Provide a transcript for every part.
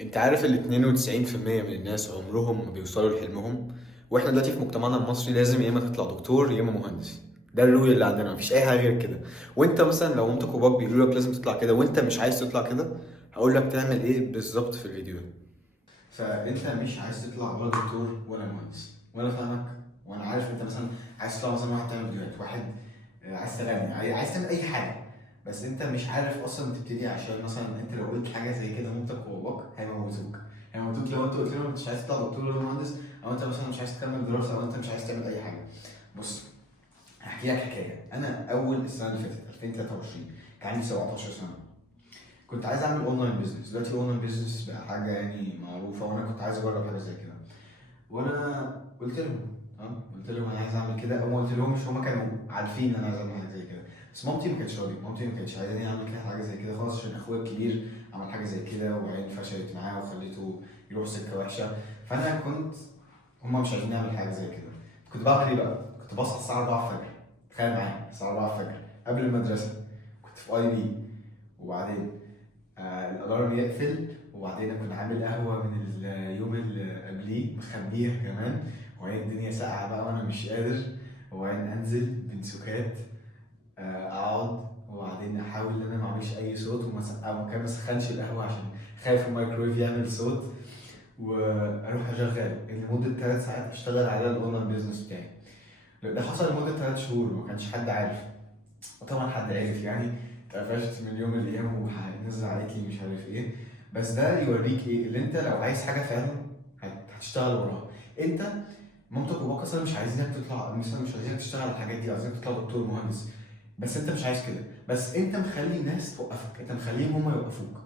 انت عارف ال 92% من الناس عمرهم ما بيوصلوا لحلمهم. واحنا دلوقتي في مجتمعنا المصري لازم يا اما تطلع دكتور يا اما مهندس. ده الرول اللي عندنا، مفيش اي حاجه غير كده. وانت مثلا لو مامتك وباباك بيقولوا لك لازم تطلع كده وانت مش عايز تطلع كده، هقول لك تعمل ايه بالظبط في الفيديو ده. فانت مش عايز تطلع ولا دكتور ولا مهندس ولا فاهمك. وانا عارف انت مثلا عايز تطلع مثلا واحد تعمل فيديوهات، واحد عايز تغني، عايز تعمل اي حاجه. بس انت مش عارف اصلا تبتدي، عشان مثلا انت لو قلت حاجه زي كده مامتك وباباك هيموتوك. هيموتوك لو انت قلت لهم مش عايز تطلع دكتور ولا مهندس، او انت مثلا مش عايز تكمل دراسه، او انت مش عايز تعمل اي حاجه. بص، هحكي لك حكايه. انا اول السنه اللي فاتت 2023 كان عندي 17 سنه. كنت عايز اعمل اونلاين بيزنس. دلوقتي الاونلاين بيزنس بقى حاجه يعني معروفه، وانا كنت عايز اجرب حاجه زي كده. وانا قلت لهم، قلت لهم انا عايز اعمل كده، او ما قلت لهمش، هما كانوا عارفين ان انا عايز اعمل حاجه زي كده. بس مامتي ما كانتش راضيه، مامتي ما كانتش عايزاني اعمل كده حاجه زي كده خالص، عشان اخويا الكبير عمل حاجه زي كده وبعدين فشلت معاه وخليته يروح سكه وحشه. فانا كنت، هما مش عايزين نعمل حاجه زي كده. كنت بعمل ايه بقى؟ كنت بصحى الساعه 4 الفجر. تخيل معايا الساعه 4 الفجر قبل المدرسه. كنت في اي بي. وبعدين الالارم يقفل، وبعدين اكون عامل قهوه من اليوم اللي قبليه مخبيها كمان، وبعدين الدنيا ساقعه بقى وانا مش قادر، وبعدين انزل بنسوكات اقعد، وبعدين احاول ان انا ما اعملش اي صوت او كمان ما اسخنش القهوه عشان خايف الميكرويف يعمل صوت، واروح اشغل لمده 3 ساعات اشتغل على الاونلاين بيزنس بتاعي. ده حصل لمده 3 شهور وما كانش حد عارف. وطبعا حد عرف يعني، اتقفشت من يوم الايام ونزل عليك لي مش عارف ايه. بس ده يوريك ايه، اللي انت لو عايز حاجه فعلا هتشتغل وراها. انت مامتك وباباك اصلا مش عايزينك تطلع، مثلا مش عايزينك تشتغل على الحاجات دي، عايزينك تطلع دكتور مهندس. بس انت مش عايز كده، بس انت مخلي الناس توقفك، انت مخليهم هم يوقفوك.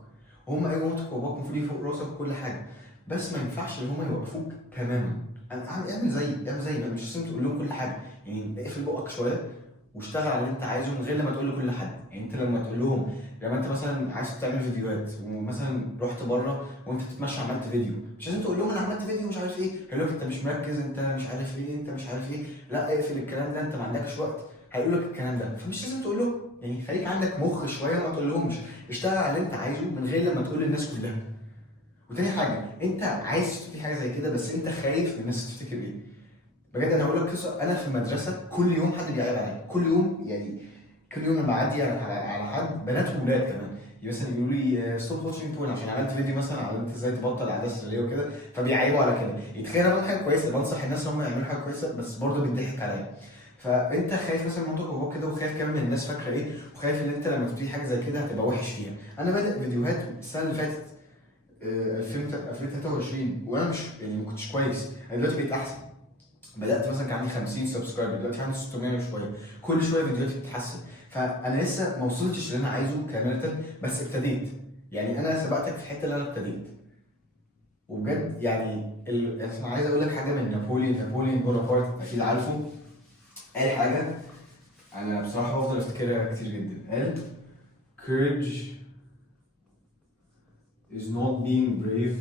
هم ايوه مامتك وباباك المفروض يفوق راسك وكل حاجه، بس ما ينفعش ان هم يوقفوك تماما. اعمل زي ما مش لازم تقول لهم كل حاجه. يعني اقفل بقك شويه واشتغل على اللي انت عايزه من غير لما تقول لكل حد. يعني انت لما تقول لهم، لما انت مثلا عايز تعمل فيديوهات ومثلا رحت بره وانت تتمشى عملت فيديو، مش لازم تقول لهم انا عملت فيديو مش عارف ايه، هيقول لك انت مش مركز، انت مش عارف ايه، انت مش عارف ايه. لا، اقفل الكلام ده، انت ما عندكش وقت. هيقول لك الكلام ده، فمش لازم تقول لهم. يعني خليك عندك مخ شويه، ما تقول لهمش. اشتغل على اللي انت عايزه من غير لما تقول للناس كلها. وتاني حاجه، انت عايز تفتكر حاجه زي كده بس انت خايف الناس تفتكر ايه. بجد انا هقول لك قصه. انا في المدرسه كل يوم حد بيعيب عليا، كل يوم يعني. كل يوم لما اعدي على حد، بنات وولاد كمان، مثلا يقولوا لي ستوب واتشنج تون عشان عملت فيديو مثلا على انت ازاي تبطل عادات سريه وكده، فبيعيبوا على كده. يتخيل انا بعمل حاجه كويسه، بنصح الناس ان هم يعملوا حاجه كويسه بس برضه بيضحك عليا. فانت خايف مثلا مامتك وهو كده، وخايف كمان من الناس فاكره ايه، وخايف ان انت لما تبتدي حاجه زي كده هتبقى وحش فيها. انا بادئ فيديوهات السنه اللي فاتت 2023 وانا مش يعني ما كنتش كويس. انا دلوقتي بقيت احسن. بدات مثلا كان عندي 50 سبسكرايبر، دلوقتي عندي 600 وشويه. كل شويه فيديوهاتي بتتحسن. فانا لسه ما وصلتش اللي انا عايزه كامله، بس ابتديت. يعني انا سبقتك في الحته اللي انا ابتديت. وبجد يعني انا عايز اقول لك حاجه من نابوليون بونابرت، اكيد عارفه. قال حاجه انا بصراحه بفضل افتكرها كتير جدا. قال courage is not being brave،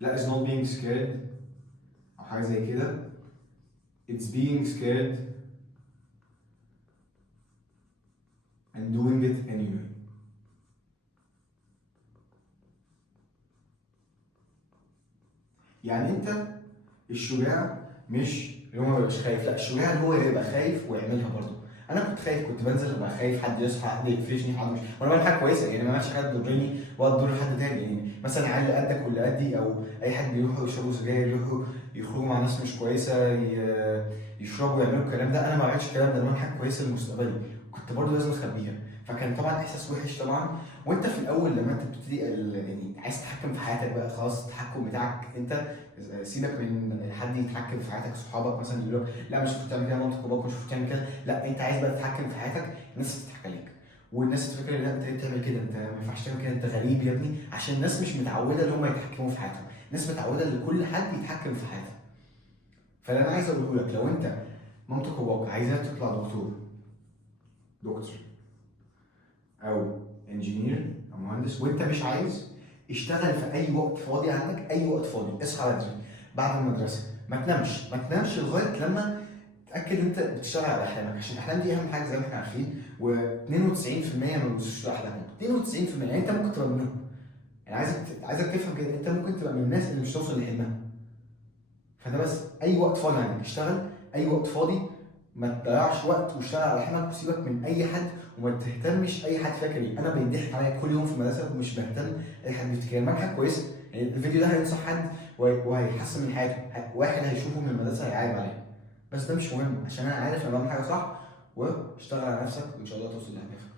لا is not being scared، او حاجه زي كده. it's being scared and doing it anyway. يعني انت الشجاع مش اللي هو ما يبقاش خايف، لا الشجاع اللي هو يبقى خايف ويعملها برضه. انا كنت خايف، كنت بنزل ابقى خايف حد يصحى، حد يقفشني، حد مش، وانا بعمل حاجه كويسه يعني، ما عملتش حاجه تضرني ولا تضر حد تاني. يعني مثلا عيال اللي قدك واللي قدي، او اي حد بيروحوا يشربوا سجاير، يروحوا يخرجوا مع ناس مش كويسه، يشربوا يعملوا الكلام ده، انا ما عملتش الكلام ده. انا بعمل حاجه كويسه لمستقبلي، كنت برضه لازم اخبيها. فكان طبعا احساس وحش طبعا. وانت في الاول لما انت بتبتدي يعني عايز تتحكم في حياتك بقى، خلاص التحكم بتاعك انت. سيبك من حد يتحكم في حياتك، صحابك مثلا يقولوا لك لا مش المفروض تعمل كده، مامتك وباباك مش المفروض تعمل كده. لا، انت عايز بقى تتحكم في حياتك. الناس تضحك عليك، والناس تفكر لا انت ليه بتعمل كده، انت ما ينفعش تعمل كده، انت غريب يا ابني. عشان الناس مش متعوده ان هم يتحكموا في حياتهم، الناس متعوده ان كل حد يتحكم في حياتها. فاللي انا عايز اقوله لك، لو انت مامتك وباباك عايزاك تطلع دكتور او انجينير او مهندس وانت مش عايز، اشتغل في اي وقت فاضي عندك، اي وقت فاضي اصحى بدري بعد المدرسه. ما تنامش لغايه لما تاكد انت بتشتغل على احلامك، عشان الاحلام دي اهم حاجه زي ما احنا عارفين. و92% ما بيبصوش لاحلامهم، 92% يعني انت ممكن ترميهم. يعني عايزك عايزك تفهم كده، انت ممكن تبقى من الناس اللي مش توصل لحلمها. فده بس اي وقت فاضي عندك اشتغل، اي وقت فاضي ما تضيعش وقت واشتغل على حلمك، وسيبك من اي حد، وما تهتمش اي حد فاكر ايه. انا بيضحك عليا كل يوم في المدرسه ومش بهتم اي حد بيفتكر معاك حاجه كويسه. يعني الفيديو ده هينصح حد وهيحسن من حياته، واحد هيشوفه من المدرسه هيعايب عليه، بس ده مش مهم عشان انا عارف انا بعمل حاجه صح. واشتغل على نفسك وان شاء الله توصل لهدفك.